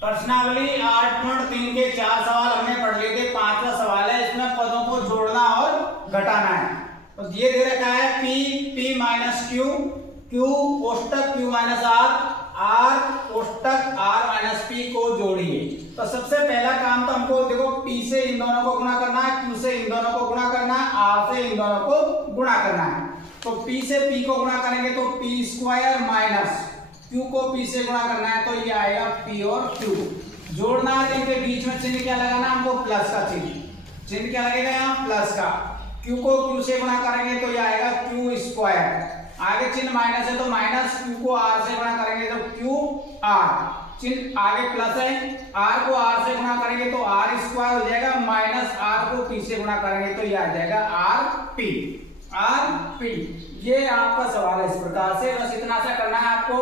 प्रश्नावली 8.3 के 4 सवाल हमने पढ़ लिए थे। 5वां सवाल है, इसमें पदों को जोड़ना और घटाना है। तो ये दे रखा है p minus Q, q कोष्टक q minus r कोष्टक r minus p को जोड़िए। तो सबसे पहला काम तो हमको देखो p से इन दोनों को गुणा करना है, q से इन दोनों को गुणा करना है, r से इन दोनों को गुणा करना है। तो p से p को गुणा करेंगे तो p स्क्वायर माइनस q को p से गुणा करना है तो ये आएगा p और q। जोड़ना है तो इनके बीच में चिन्ह क्या लगाना है हमको, प्लस का चिन्ह क्या लगेगा यहाँ, प्लस का। q को q से गुणा करेंगे तो ये आएगा q स्क्वायर। आगे चिन्ह माइनस है तो माइनस, q को r से गुणा करेंगे तो q r, चिन्ह आगे प्लस है, r को r से गुणा करेंगे तो r स्क्वायर हो जाएगा, माइनस r को p से गुणा करेंगे तो ये आ जाएगा r p। ये आपका सवाल है इस प्रकार से। बस इतना सा करना है आपको,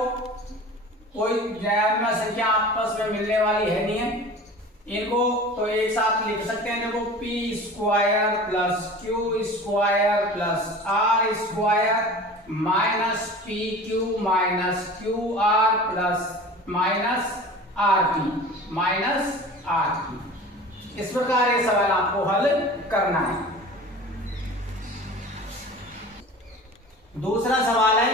कोई ज्यादा संख्या आपस में मिलने वाली है नहीं है, इनको तो एक साथ लिख सकते हैं। देखो p square plus q square plus r square minus P Q minus Q R plus minus R P. इस प्रकार ये सवाल आपको हल करना है। दूसरा सवाल है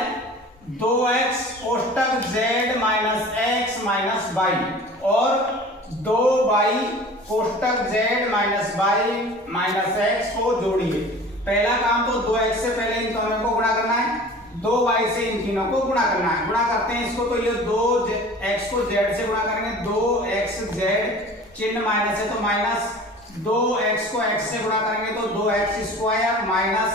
2x कोष्टक z minus x minus y और 2y कोष्टक z minus y minus x को जोड़िए। पहला काम तो 2x से पहले इन दोनों को गुणा करना है, 2y से इन तीनों को गुणा करना है। गुणा करते हैं इसको तो ये 2x को z से गुणा करेंगे, 2xz, चिन्ह माइनस है तो माइनस, 2x को x से गुणा करेंगे तो 2x स्क्वायर माइनस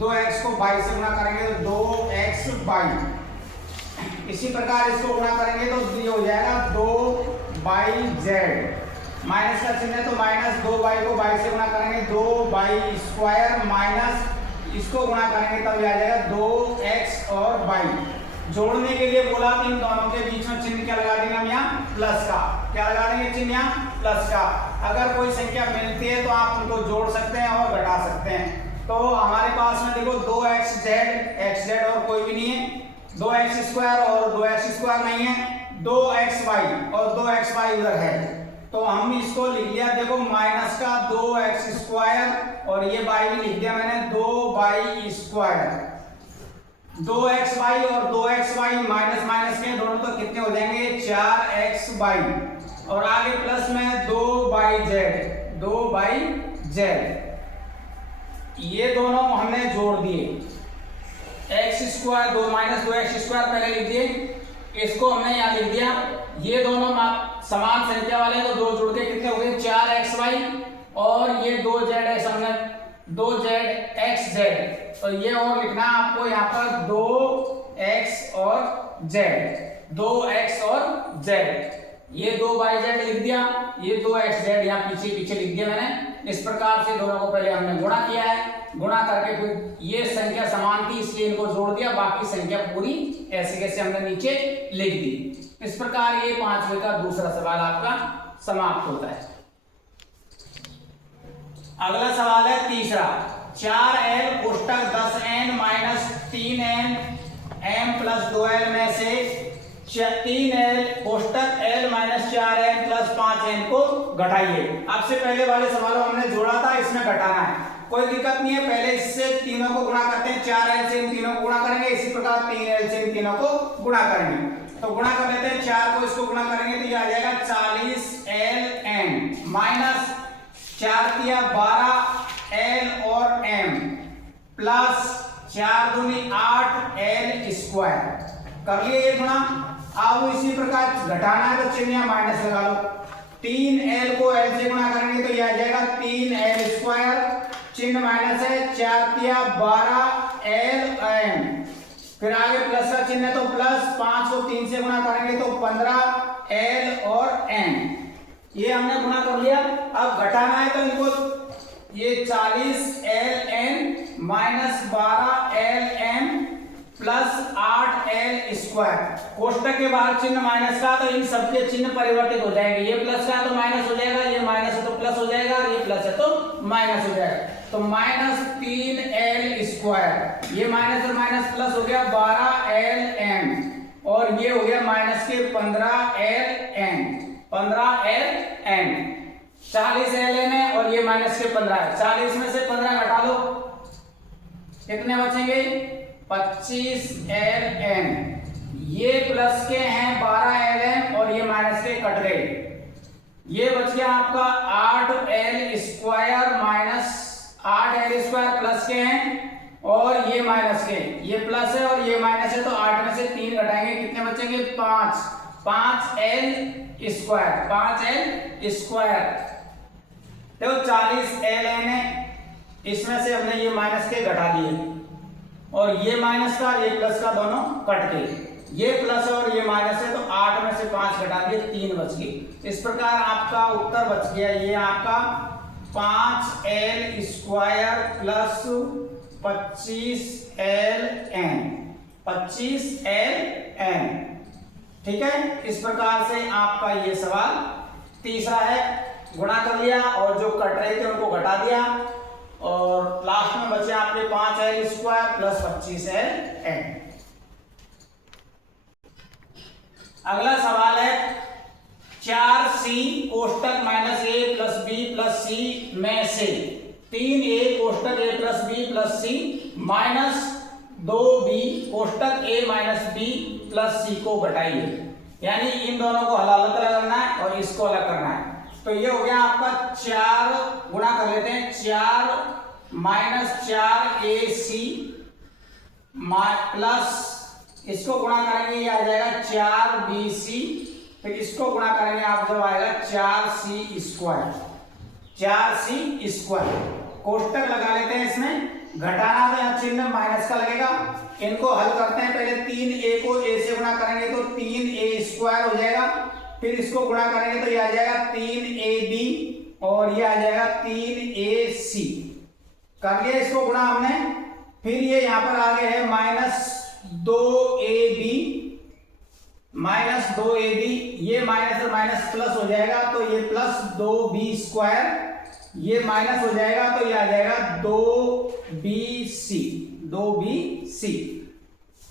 2x को y से गुणा करेंगे तो 2xy। इसी प्रकार इसको गुणा करेंगे तो ये हो जाएगा 2yz, माइनस का चिन्ह है तो माइनस, 2y को y से गुणा करेंगे 2y स्क्वायर माइनस इसको गुणा करेंगे तब आ जाएगा 2x और y। जोड़ने के लिए बोला तो इन दोनों के बीच में चिन्ह क्या लगा देंगे हम यहाँ, प्लस का। क्या लगा देंगे चिन्ह यहाँ, प्लस का। अगर कोई संख्या मिलती है तो आप उनको जोड़ सकते हैं और घटा सकते हैं। तो हमारे पास में देखो 2xz और कोई भी नहीं है, 2x स्क्वायर और 2x स्क्वायर नहीं है, 2xy और 2xy उधर है तो हम इसको लिख लिया। देखो माइनस का 2x स्क्वायर और ये y भी लिख दिया मैंने 2y स्क्वायर, 2xy और 2xy माइनस माइनस के दोनों तो कितने हो जाएंगे 4xy और आगे प्लस में 2yz। ये दोनों हमने जोड़ दिए। x square 2 minus 2x square पहले लिख दिए, इसको हमने यहाँ लिख दिया। ये दोनों समान संख्या वाले तो दो जोड़ के कितने हो गए 4xy और ये 2zx, हमने 2zxz तो ये और लिखना है आपको यहाँ पर 2x और z। ये 2yz लिख दिया, ये 2xz यहाँ पीछे पीछे लिख दिया मैंने। इस प्रकार से दोनों को पहले हमने गुणा किया है, गुणा करके फिर ये संख्या समान थी इसलिए इनको जोड़ दिया, बाकी संख्या पूरी ऐसे कैसे हमने नीचे लिख दी। इस प्रकार ये 5वें का दूसरा सवाल आपका समाप्त होता है। अगला सवाल है तीसरा, 4l कोष्टक 10n minus 3n m plus 2l में से 3l कोष्टक l minus 4n plus 5n को घटाइए। आपसे पहले वाले सवालों हमने जोड़ा था, इसमें घटाना है, कोई दिक्कत नहीं है। पहले इससे तीनों को गुणा करते हैं, 4l से इन तीनों को गुणा करेंगे, इसी प्रकार 3l से इन तीनों को गुणा करेंगे। तो गुणा कर लेते हैं, 4 को इसको गुणा करेंगे तो ये आ जाएगा 40ln माइनस 4 तिया 12l और m प्लस 4 दूनी 8l स्क्वायर। कर लिए ये गुणा। अब इसी प्रकार घटाना है तो चिन्ह माइनस लगा लो, 3l को l से गुणा करेंगे तो ये आ जाएगा 3l स्क्वायर, चिन्ह माइनस है, 4 तिया 12l, फिर आगे प्लस का चिन्ह है तो प्लस, 5 को 3 से गुणा करेंगे तो 15l और n। ये हमने गुणा कर लिया। अब घटाना है तो इनको ये 40ln minus 12ln plus 8l square. कोष्टक के बाहर चिन्ह माइनस का तो इन सबके चिन्ह परिवर्तित हो जाएंगे, ये प्लस का तो माइनस हो जाएगा, ये माइनस है तो प्लस हो जाएगा, और ये प्लस है तो माइनस हो जाएगा। तो माइनस 3l स्क्वायर, ये माइनस और माइनस प्लस हो गया 12ln और ये हो गया माइनस के 15ln। 15ln 40 ln है और ये माइनस के 15 है। 40 में से 15 घटा लो, कितने बचेंगे? 25ln। ये प्लस के हैं 12ln और ये माइनस के कट गए। ये बच गया आपका 8l² माइनस 8l² प्लस के हैं और ये माइनस के। ये प्लस है और ये माइनस है, तो 8 में से 3 घटाएंगे, कितने बचेंगे? 5। 5l²। 5l²। देखो 40ln है, इसमें से हमने ये माइनस के घटा दिए और ये माइनस का ये प्लस का दोनों कट गए। ये प्लस और ये माइनस है, तो 8 में से 5 घटा दिए, 3 बच गए। इस प्रकार आपका उत्तर बच गया ये आपका 5l² प्लस 25ln। 25ln। ठीक है, इस प्रकार से आपका ये सवाल तीसरा है। गुणा कर लिया और जो कट रहे थे उनको घटा दिया और लास्ट में बचे आपके 5l² प्लस 25ln। अगला सवाल है 4c कोष्टक -a + b + c में से 3a कोष्टक a + b + c minus 2b कोष्टक a - b + c को घटाइए। यानी इन दोनों को अलग करना है और इसको अलग करना है। तो ये हो गया आपका 4 गुणा कर लेते हैं, 4 - 4ac प्लस इसको गुणा करेंगे, ये आ जाएगा 4bc, फिर इसको गुणा करेंगे आप जब आएगा 4c²। 4c²। कोष्टक लगा लेते हैं, इसमें घटाना तो यहाँ चिन्ह माइनस का लगेगा। इनको हल करते हैं, पहले 3a को a से गुणा करेंगे तो 3a² हो जाएगा, फिर इसको गुणा करेंगे तो ये आ जाएगा 3ab और ये आ जाएगा 3ac। कर लिया इसको गुणा हमने, फिर ये यहाँ पर आगे है -2ab, ये माइनस और माइनस प्लस हो जाएगा, तो ये प्लस 2b², ये माइनस हो जाएगा तो ये आ जाएगा 2bc। 2bc।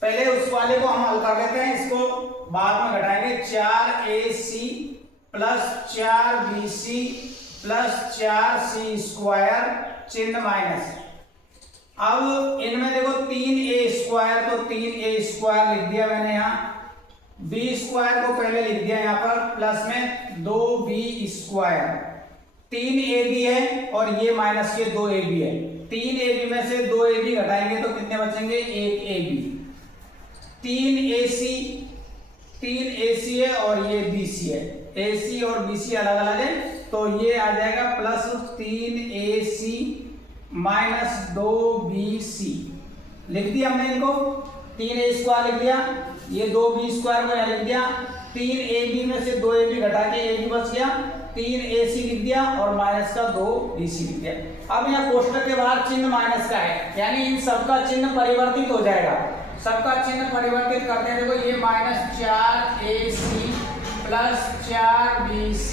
पहले उस वाले को हम हल कर लेते हैं, इसको बाद में घटाएंगे। 4ac plus 4bc plus 4c² चिन्ह माइनस। अब इनमें देखो 3a² तो 3a² लिख दिया मैंने यहाँ, b² को पहले लिख दिया यहाँ पर, प्लस में 2b²। 3ab है और ये माइनस के 2ab है। 3ab में से 2ab घटाएंगे तो कितने बचेंगे? 1ab। 3ac है और ये bc है। ac और bc अलग अलग है, तो ये आ जाएगा प्लस 3ac माइनस 2bc। लिख दिया हमने इनको, 3a² लिख दिया, ये 2b² को यहाँ लिख दिया। 3ab में से 2ab घटा के ab बच गया, 3ac लिख दिया और माइनस का 2bc लिख दिया। अब यहाँ कोष्टक के बाहर चिन्ह माइनस का है, यानी इन सबका चिन्ह परिवर्तित हो जाएगा। सबका चिन्ह परिवर्तित करते हैं, देखो ये -4ac plus 4bc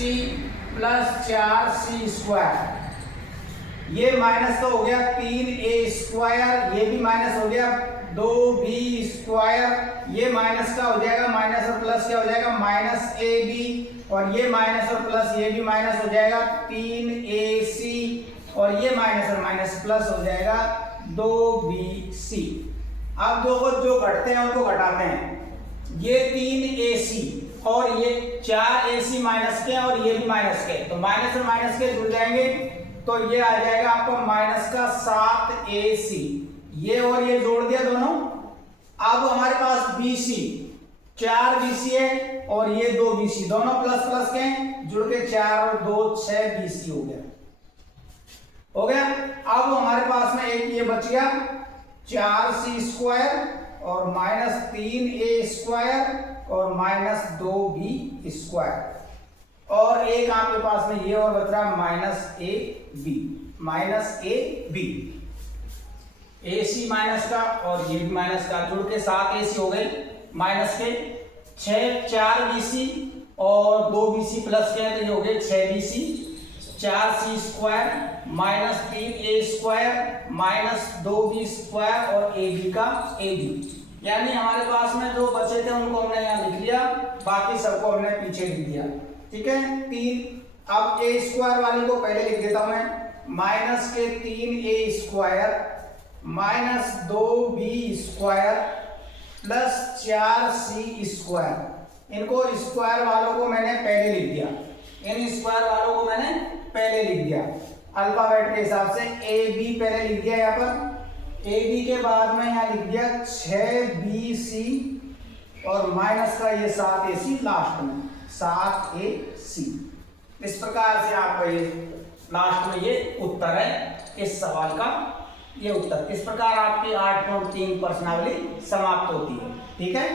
plus 4c²। ये माइनस तो हो गया 3a², ये भी माइनस हो गया 2b², ये माइनस का हो जाएगा, माइनस और प्लस क्या हो जाएगा? -ab, और ये माइनस और प्लस ये भी माइनस हो जाएगा 3ac, और ये माइनस और माइनस प्लस हो जाएगा 2bc। अब दो को जो घटते हैं उनको घटाते हैं। ये 3ac और ये 4ac माइनस के और ये भी माइनस के, तो माइनस और माइनस के जुड़ जाएंगे, तो ये आ जाएगा आपको माइनस का 7ac। ये और ये जोड़ दिया दोनों। अब हमारे पास bc 4bc है और ये 2bc, दोनों प्लस प्लस के जुड़ के 4 और 2 6bc हो गया। अब हमारे पास में एक ये बच गया 4c² और माइनस 3a² और माइनस 2b², और एक आपके पास में ये और बच रहा -ab। ac माइनस का और ये भी माइनस का जुड़ के 7ac हो गए, माइनस के 4bc और 2bc प्लस के हैं तो ये हो गए 6bc। 4c² minus 3a² minus 2b² और ab का ab। यानी हमारे पास में जो बचे थे उनको हमने यहाँ लिख लिया, बाकी सबको हमने पीछे लिख दिया। ठीक है 3। अब ए स्क्वायर वाली को पहले लिख देता हूं मैं, माइनस के 3a square minus 2b square plus 4c square. इनको स्क्वायर वालों को मैंने पहले लिख दिया, इन स्क्वायर वालों को मैंने पहले लिख दिया अल्फाबेट के हिसाब से। ए बी पहले लिख दिया यहाँ पर, ए बी के बाद में यहाँ लिख दिया 6bc और माइनस का ये 7ac लास्ट में 7ac। इस प्रकार से आपका ये लास्ट में ये उत्तर है इस सवाल का, ये उत्तर। इस प्रकार आपकी 8.3 प्रश्नावली समाप्त होती है। ठीक है।